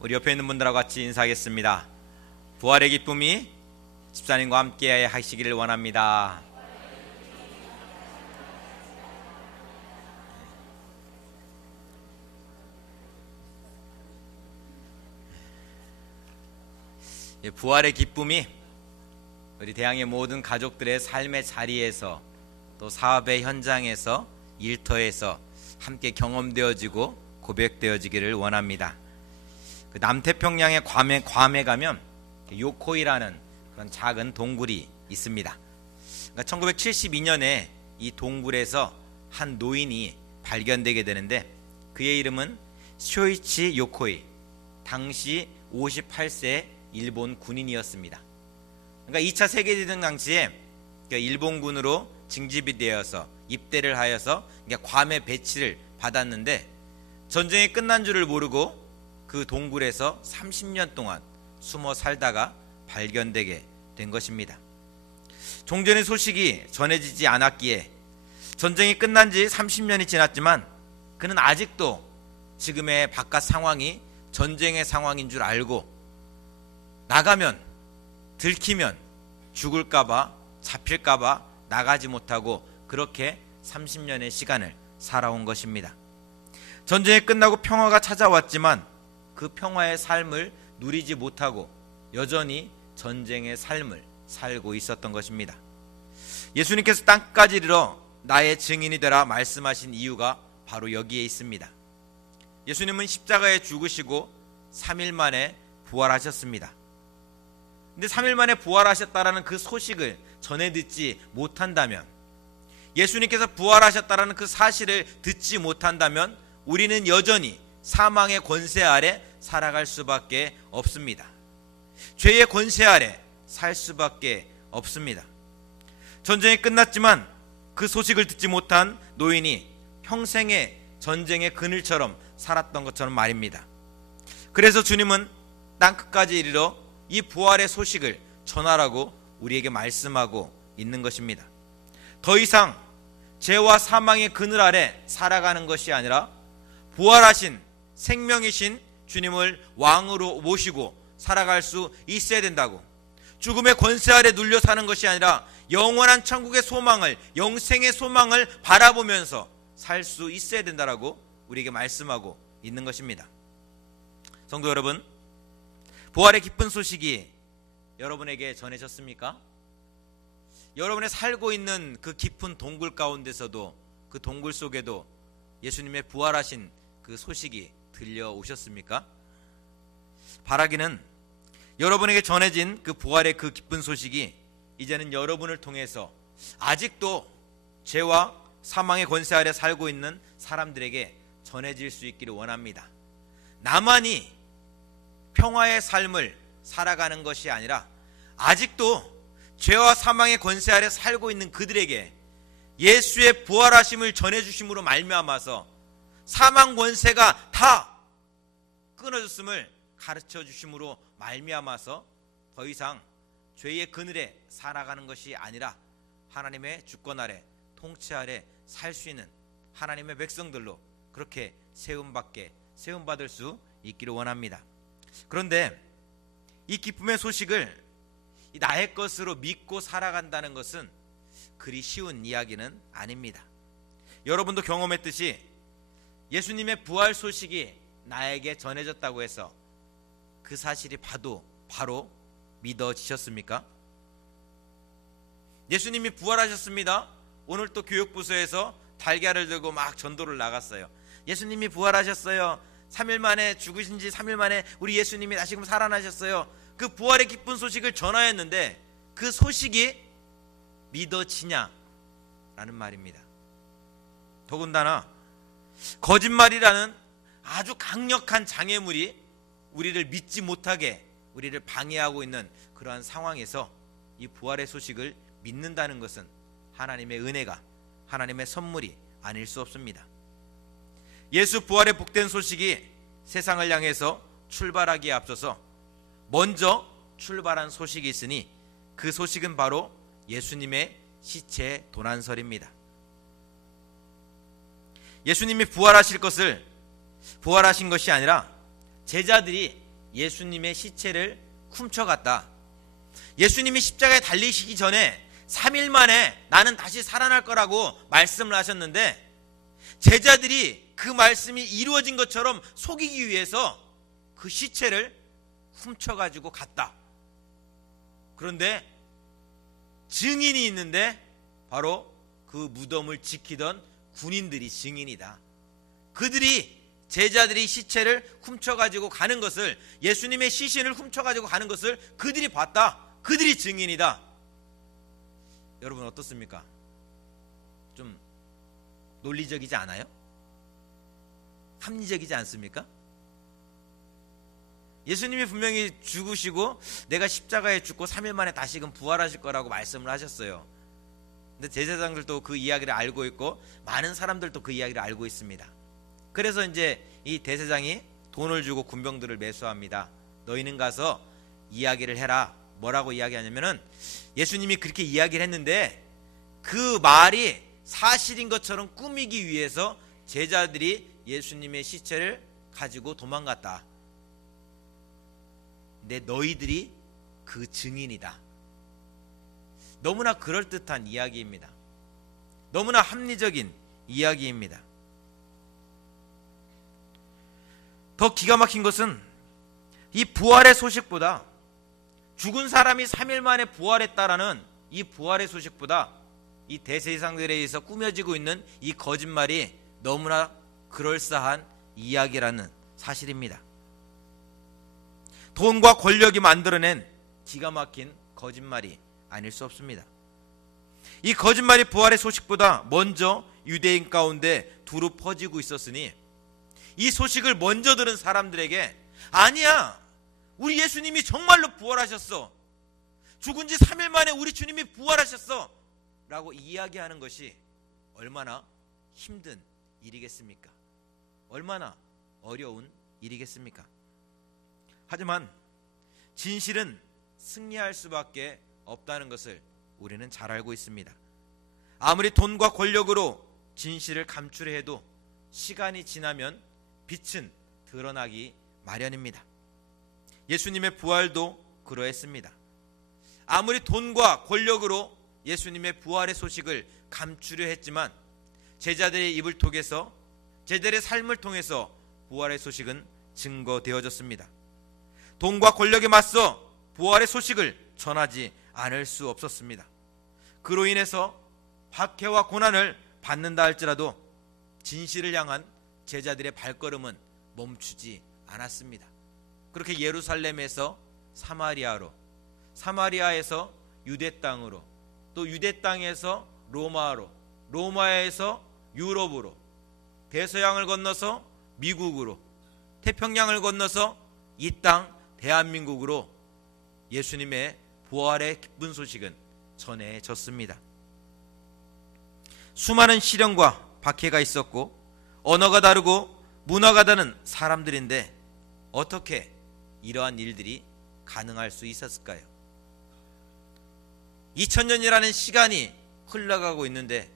우리 옆에 있는 분들하고 같이 인사하겠습니다. 부활의 기쁨이 집사님과 함께 하시기를 원합니다. 부활의 기쁨이 우리 대항의 모든 가족들의 삶의 자리에서 또 사업의 현장에서 일터에서 함께 경험되어지고 고백되어지기를 원합니다. 그 남태평양의 괌에 가면 요코이라는 그런 작은 동굴이 있습니다. 그러니까 1972년에 이 동굴에서 한 노인이 발견되게 되는데 그의 이름은 쇼이치 요코이, 당시 58세 일본 군인이었습니다. 그러니까 2차 세계대전 당시에 일본군으로 징집이 되어서 입대를 하여서 괌에 배치를 받았는데 전쟁이 끝난 줄을 모르고 그 동굴에서 30년 동안 숨어 살다가 발견되게 된 것입니다. 종전의 소식이 전해지지 않았기에 전쟁이 끝난 지 30년이 지났지만 그는 아직도 지금의 바깥 상황이 전쟁의 상황인 줄 알고 나가면 들키면 죽을까봐 잡힐까봐 나가지 못하고 그렇게 30년의 시간을 살아온 것입니다. 전쟁이 끝나고 평화가 찾아왔지만 그 평화의 삶을 누리지 못하고 여전히 전쟁의 삶을 살고 있었던 것입니다. 예수님께서 땅까지 이르러 나의 증인이 되라 말씀하신 이유가 바로 여기에 있습니다. 예수님은 십자가에 죽으시고 3일 만에 부활하셨습니다. 근데 3일 만에 부활하셨다라는 그 소식을 전해 듣지 못한다면, 예수님께서 부활하셨다라는 그 사실을 듣지 못한다면 우리는 여전히 사망의 권세 아래 살아갈 수밖에 없습니다. 죄의 권세 아래 살 수밖에 없습니다. 전쟁이 끝났지만 그 소식을 듣지 못한 노인이 평생의 전쟁의 그늘처럼 살았던 것처럼 말입니다. 그래서 주님은 땅끝까지 이르러 이 부활의 소식을 전하라고 우리에게 말씀하고 있는 것입니다. 더 이상 죄와 사망의 그늘 아래 살아가는 것이 아니라 부활하신 생명이신 주님을 왕으로 모시고 살아갈 수 있어야 된다고, 죽음의 권세 아래 눌려 사는 것이 아니라 영원한 천국의 소망을, 영생의 소망을 바라보면서 살 수 있어야 된다라고 우리에게 말씀하고 있는 것입니다. 성도 여러분, 부활의 기쁜 소식이 여러분에게 전해졌습니까? 여러분의 살고 있는 그 깊은 동굴 가운데서도, 그 동굴 속에도 예수님의 부활하신 그 소식이 들려오셨습니까? 바라기는 여러분에게 전해진 그 부활의 그 기쁜 소식이 이제는 여러분을 통해서 아직도 죄와 사망의 권세 아래 살고 있는 사람들에게 전해질 수 있기를 원합니다. 나만이 평화의 삶을 살아가는 것이 아니라 아직도 죄와 사망의 권세 아래 살고 있는 그들에게 예수의 부활하심을 전해주심으로 말미암아서 사망 권세가 다 끊어졌음을 가르쳐 주심으로 말미암아서 더 이상 죄의 그늘에 살아가는 것이 아니라 하나님의 주권 아래, 통치 아래 살 수 있는 하나님의 백성들로 그렇게 세움받을 수 있기를 원합니다. 그런데 이 기쁨의 소식을 나의 것으로 믿고 살아간다는 것은 그리 쉬운 이야기는 아닙니다. 여러분도 경험했듯이 예수님의 부활 소식이 나에게 전해졌다고 해서 그 사실이 바로 믿어지셨습니까? 예수님이 부활하셨습니다. 오늘 또 교육부서에서 달걀을 들고 막 전도를 나갔어요. 예수님이 부활하셨어요. 3일 만에 죽으신 지 3일 만에 우리 예수님이 다시금 살아나셨어요. 그 부활의 기쁜 소식을 전하였는데 그 소식이 믿어지냐? 라는 말입니다. 더군다나 거짓말이라는 아주 강력한 장애물이 우리를 믿지 못하게 우리를 방해하고 있는 그러한 상황에서 이 부활의 소식을 믿는다는 것은 하나님의 은혜가, 하나님의 선물이 아닐 수 없습니다. 예수 부활의 복된 소식이 세상을 향해서 출발하기에 앞서서 먼저 출발한 소식이 있으니 그 소식은 바로 예수님의 시체 도난설입니다. 예수님이 부활하신 것이 아니라 제자들이 예수님의 시체를 훔쳐갔다. 예수님이 십자가에 달리시기 전에 3일 만에 나는 다시 살아날 거라고 말씀을 하셨는데, 제자들이 그 말씀이 이루어진 것처럼 속이기 위해서 그 시체를 훔쳐가지고 갔다. 그런데 증인이 있는데 바로 그 무덤을 지키던 군인들이 증인이다. 그들이, 제자들이 시체를 훔쳐가지고 가는 것을, 예수님의 시신을 훔쳐가지고 가는 것을 그들이 봤다. 그들이 증인이다. 여러분 어떻습니까? 좀 논리적이지 않아요? 합리적이지 않습니까? 예수님이 분명히 죽으시고 내가 십자가에 죽고 3일 만에 다시금 부활하실 거라고 말씀을 하셨어요. 근데 제사장들도 그 이야기를 알고 있고 많은 사람들도 그 이야기를 알고 있습니다. 그래서 이제 이 대제사장이 돈을 주고 군병들을 매수합니다. 너희는 가서 이야기를 해라. 뭐라고 이야기하냐면은, 예수님이 그렇게 이야기를 했는데 그 말이 사실인 것처럼 꾸미기 위해서 제자들이 예수님의 시체를 가지고 도망갔다. 근데 너희들이 그 증인이다. 너무나 그럴듯한 이야기입니다. 너무나 합리적인 이야기입니다. 더 기가 막힌 것은 이 부활의 소식보다, 죽은 사람이 3일 만에 부활했다라는 이 부활의 소식보다 이 대제사장들에 의해서 꾸며지고 있는 이 거짓말이 너무나 그럴싸한 이야기라는 사실입니다. 돈과 권력이 만들어낸 기가 막힌 거짓말이 아닐 수 없습니다. 이 거짓말이 부활의 소식보다 먼저 유대인 가운데 두루 퍼지고 있었으니, 이 소식을 먼저 들은 사람들에게 아니야, 우리 예수님이 정말로 부활하셨어, 죽은 지 3일 만에 우리 주님이 부활하셨어 라고 이야기하는 것이 얼마나 힘든 일이겠습니까? 얼마나 어려운 일이겠습니까? 하지만 진실은 승리할 수밖에 없다는 것을 우리는 잘 알고 있습니다. 아무리 돈과 권력으로 진실을 감추려 해도 시간이 지나면 빛은 드러나기 마련입니다. 예수님의 부활도 그러했습니다. 아무리 돈과 권력으로 예수님의 부활의 소식을 감추려 했지만 제자들의 입을 통해서, 제자들의 삶을 통해서 부활의 소식은 증거되어졌습니다. 돈과 권력에 맞서 부활의 소식을 전하지 않을 수 없었습니다. 그로 인해서 박해와 고난을 받는다 할지라도 진실을 향한 제자들의 발걸음은 멈추지 않았습니다. 그렇게 예루살렘에서 사마리아로, 사마리아에서 유대 땅으로, 또 유대 땅에서 로마로, 로마에서 유럽으로, 대서양을 건너서 미국으로, 태평양을 건너서 이 땅 대한민국으로 예수님의 부활의 기쁜 소식은 전해졌습니다. 수많은 시련과 박해가 있었고 언어가 다르고 문화가 다른 사람들인데 어떻게 이러한 일들이 가능할 수 있었을까요? 2000년이라는 시간이 흘러가고 있는데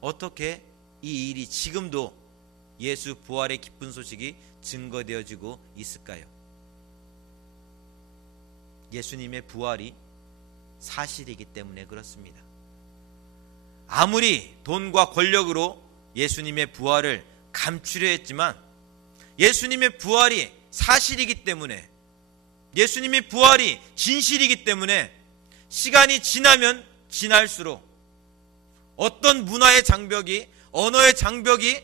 어떻게 이 일이 지금도 예수 부활의 기쁜 소식이 증거되어지고 있을까요? 예수님의 부활이 사실이기 때문에 그렇습니다. 아무리 돈과 권력으로 예수님의 부활을 감추려 했지만 예수님의 부활이 사실이기 때문에, 예수님의 부활이 진실이기 때문에 시간이 지나면 지날수록 어떤 문화의 장벽이, 언어의 장벽이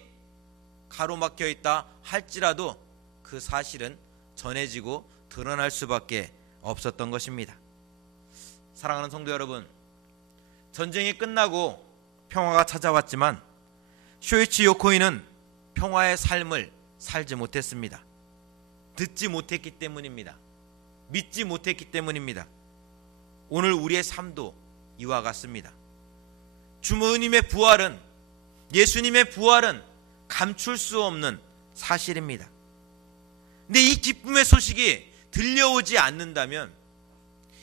가로막혀 있다 할지라도 그 사실은 전해지고 드러날 수밖에 없었던 것입니다. 사랑하는 성도 여러분, 전쟁이 끝나고 평화가 찾아왔지만 쇼이치 요코이는 평화의 삶을 살지 못했습니다. 듣지 못했기 때문입니다. 믿지 못했기 때문입니다. 오늘 우리의 삶도 이와 같습니다. 주님의 부활은, 예수님의 부활은 감출 수 없는 사실입니다. 근데 이 기쁨의 소식이 들려오지 않는다면,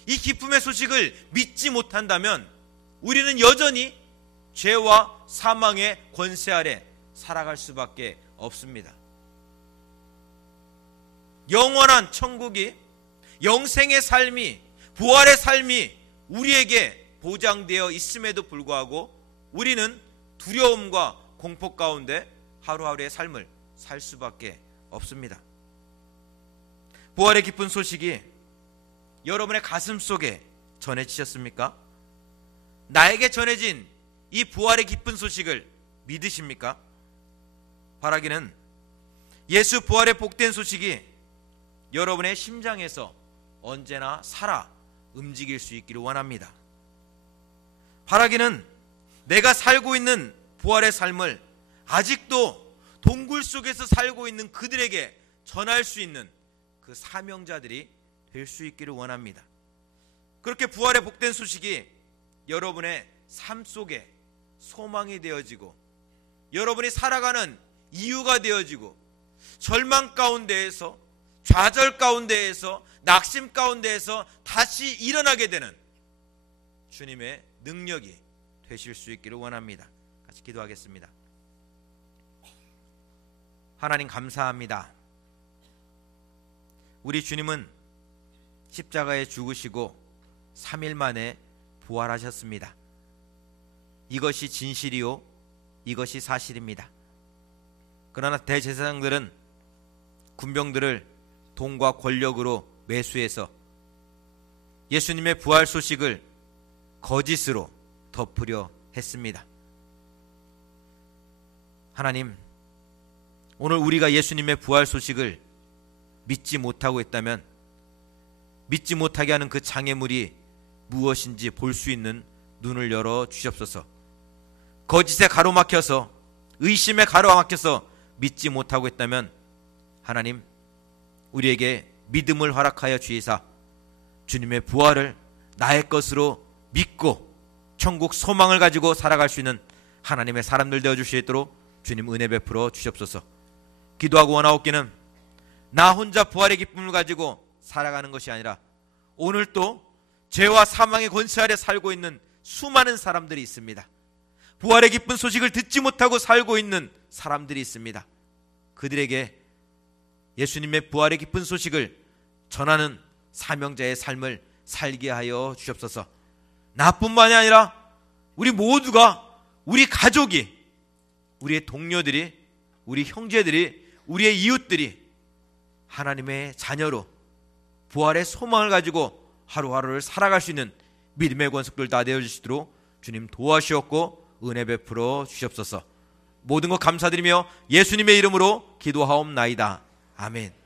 이 기쁨의 소식을 믿지 못한다면 우리는 여전히 죄와 사망의 권세 아래 살아갈 수밖에 없습니다. 영원한 천국이, 영생의 삶이, 부활의 삶이 우리에게 보장되어 있음에도 불구하고 우리는 두려움과 공포 가운데 하루하루의 삶을 살 수밖에 없습니다. 부활의 기쁜 소식이 여러분의 가슴 속에 전해지셨습니까? 나에게 전해진 이 부활의 기쁜 소식을 믿으십니까? 바라기는 예수 부활의 복된 소식이 여러분의 심장에서 언제나 살아 움직일 수 있기를 원합니다. 바라기는 내가 살고 있는 부활의 삶을 아직도 동굴 속에서 살고 있는 그들에게 전할 수 있는 그 사명자들이 될 수 있기를 원합니다. 그렇게 부활의 복된 소식이 여러분의 삶 속에 소망이 되어지고 여러분이 살아가는 이유가 되어지고 절망 가운데에서, 좌절 가운데에서, 낙심 가운데에서 다시 일어나게 되는 주님의 능력이 되실 수 있기를 원합니다. 같이 기도하겠습니다. 하나님 감사합니다. 우리 주님은 십자가에 죽으시고 3일 만에 부활하셨습니다. 이것이 진실이요, 이것이 사실입니다. 그러나 대제사장들은 군병들을 돈과 권력으로 매수해서 예수님의 부활 소식을 거짓으로 덮으려 했습니다. 하나님, 오늘 우리가 예수님의 부활 소식을 믿지 못하고 있다면 믿지 못하게 하는 그 장애물이 무엇인지 볼 수 있는 눈을 열어 주시옵소서. 거짓에 가로막혀서, 의심에 가로막혀서 믿지 못하고 있다면 하나님, 우리에게 믿음을 허락하여 주시사 주님의 부활을 나의 것으로 믿고 천국 소망을 가지고 살아갈 수 있는 하나님의 사람들 되어 주시도록 주님 은혜 베풀어 주시옵소서. 기도하고 원하옵기는 나 혼자 부활의 기쁨을 가지고 살아가는 것이 아니라 오늘 또 죄와 사망의 권세 아래 살고 있는 수많은 사람들이 있습니다. 부활의 기쁜 소식을 듣지 못하고 살고 있는 사람들이 있습니다. 그들에게 예수님의 부활의 기쁜 소식을 전하는 사명자의 삶을 살게 하여 주옵소서. 나뿐만이 아니라 우리 모두가, 우리 가족이, 우리의 동료들이, 우리 형제들이, 우리의 이웃들이 하나님의 자녀로 부활의 소망을 가지고 하루하루를 살아갈 수 있는 믿음의 권속들 다 되어주시도록 주님 도와주시옵고 은혜 베풀어 주시옵소서. 모든 것 감사드리며 예수님의 이름으로 기도하옵나이다. 아멘.